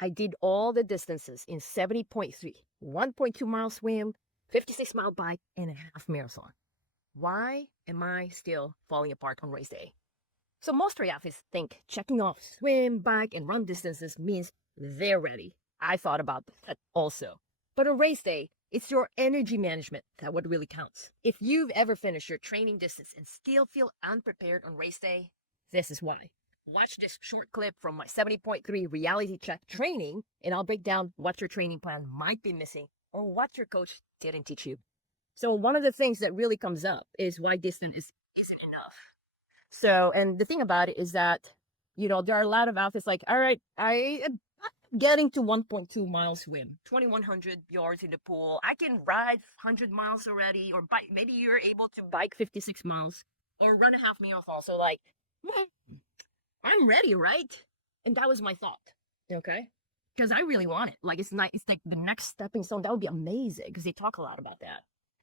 I did all the distances in 70.3, 1.2 mile swim, 56-mile bike, and a half marathon. Why am I still falling apart on race day? So most triathletes think checking off swim, bike, and run distances means they're ready. I thought about that also. But on race day, it's your energy management that what really counts. If you've ever finished your training distance and still feel unprepared on race day, this is why. Watch this short clip from my 70.3 reality check training, and I'll break down what your training plan might be missing or what your coach didn't teach you. So one of the things that really comes up is why distance isn't enough. So, and the thing about it is that, there are a lot of athletes like, all right, I'm getting to 1.2 mile swim, 2,100 yards in the pool. I can ride 100 miles already, or bike. Maybe you're able to bike 56 miles or run a half marathon. So like, I'm ready, right? And that was my thought, okay? Because I really want it. Like, it's not, it's like the next stepping stone. That would be amazing because they talk a lot about that.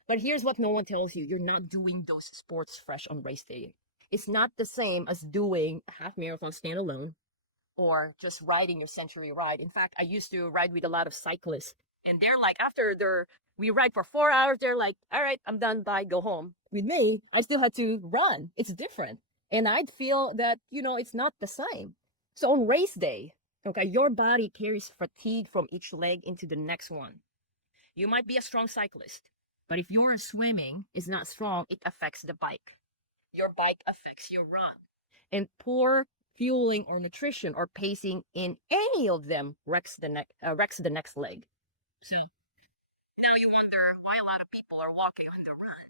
But here's what no one tells you. You're not doing those sports fresh on race day. It's not the same as doing a half marathon standalone or just riding your century ride. In fact, I used to ride with a lot of cyclists, and they're like, we ride for 4 hours, they're like, all right, I'm done, bye, go home. With me, I still had to run. It's different. And I'd feel that, it's not the same. So on race day, okay, your body carries fatigue from each leg into the next one. You might be a strong cyclist, but if your swimming is not strong, it affects the bike. Your bike affects your run. And poor fueling or nutrition or pacing in any of them wrecks the next leg. So now you wonder why a lot of people are walking on the run.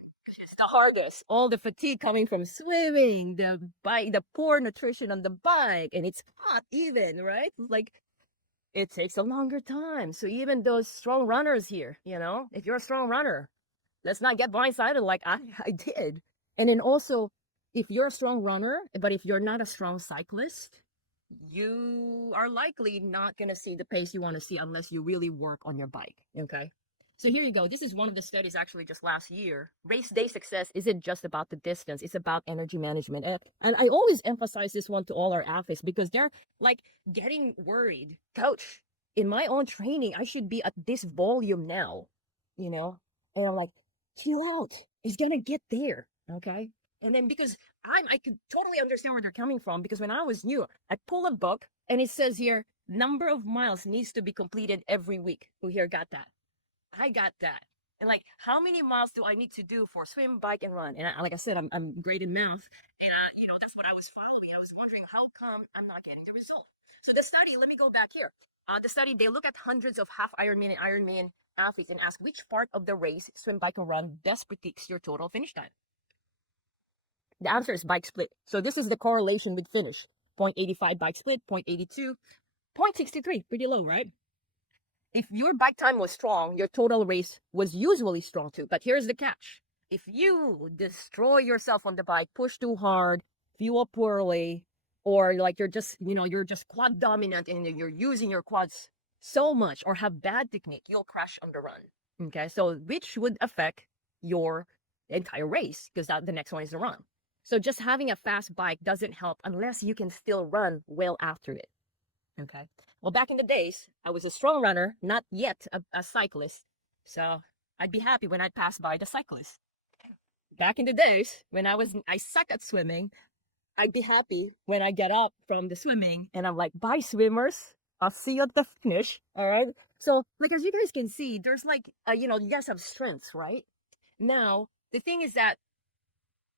It's the hardest. All the fatigue coming from swimming, the bike, the poor nutrition on the bike, and it's hot even, right? Like it takes a longer time. So even those strong runners here, if you're a strong runner, let's not get blindsided like I did. And then also, if you're a strong runner, but if you're not a strong cyclist, you are likely not going to see the pace you want to see unless you really work on your bike, okay? So here you go. This is one of the studies actually just last year. Race day success isn't just about the distance. It's about energy management. And I always emphasize this one to all our athletes because they're like getting worried. Coach, in my own training, I should be at this volume now, And I'm like, chill out. It's going to get there, okay? And then because I could totally understand where they're coming from because when I was new, I pull a book and it says here, number of miles needs to be completed every week. Who here got that? I got that. And like, how many miles do I need to do for swim, bike, and run? And like I said, I'm great in math. And, that's what I was following. I was wondering, how come I'm not getting the result? So the study, let me go back here. The study, they look at hundreds of half Ironman and Ironman athletes and ask which part of the race, swim, bike, or run, best predicts your total finish time. The answer is bike split. So this is the correlation with finish. 0.85 bike split, 0.82, 0.63, pretty low, right? If your bike time was strong, your total race was usually strong too. But here's the catch. If you destroy yourself on the bike, push too hard, fuel poorly, or like you're just quad dominant and you're using your quads so much or have bad technique, you'll crash on the run. Okay, so which would affect your entire race because the next one is the run. So just having a fast bike doesn't help unless you can still run well after it. Okay. Well, back in the days, I was a strong runner, not yet a cyclist. So I'd be happy when I'd pass by the cyclist. Back in the days when I suck at swimming, I'd be happy when I get up from the swimming and I'm like, bye swimmers. I'll see you at the finish. All right. So like, as you guys can see, there's like, you guys have strengths, right? Now, the thing is that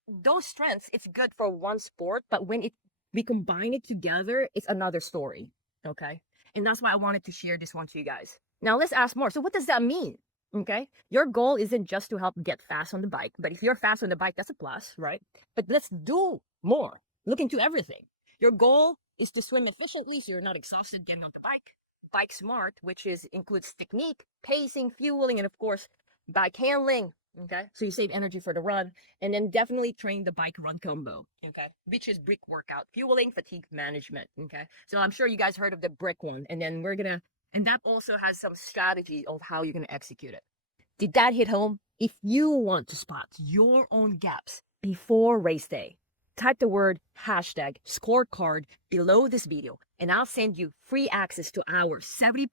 those strengths, it's good for one sport, but when we combine it together, it's another story. Okay. And that's why I wanted to share this one to you guys. Now let's ask more. So what does that mean? Okay. Your goal isn't just to help get fast on the bike, but if you're fast on the bike, that's a plus, right? But let's do more. Look into everything. Your goal is to swim efficiently so you're not exhausted getting on the bike. Bike smart, which includes technique, pacing, fueling, and of course, bike handling. Okay, so you save energy for the run, and then definitely train the bike run combo. Okay, which is brick workout, fueling, fatigue management. Okay, so I'm sure you guys heard of the brick one, and then and that also has some strategy of how you're gonna execute it. Did that hit home? If you want to spot your own gaps before race day, type the word #scorecard below this video. and I'll send you free access to our 70.3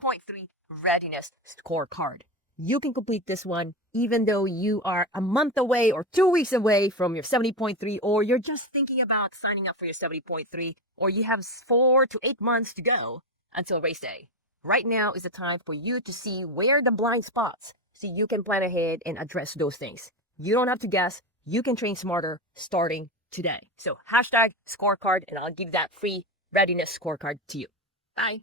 readiness scorecard. You can complete this one even though you are a month away or 2 weeks away from your 70.3, or you're just thinking about signing up for your 70.3, or you have 4 to 8 months to go until race day. Right now is the time for you to see where the blind spots, so you can plan ahead and address those things. You don't have to guess. You can train smarter starting today. So hashtag scorecard, and I'll give that free readiness scorecard to you. Bye.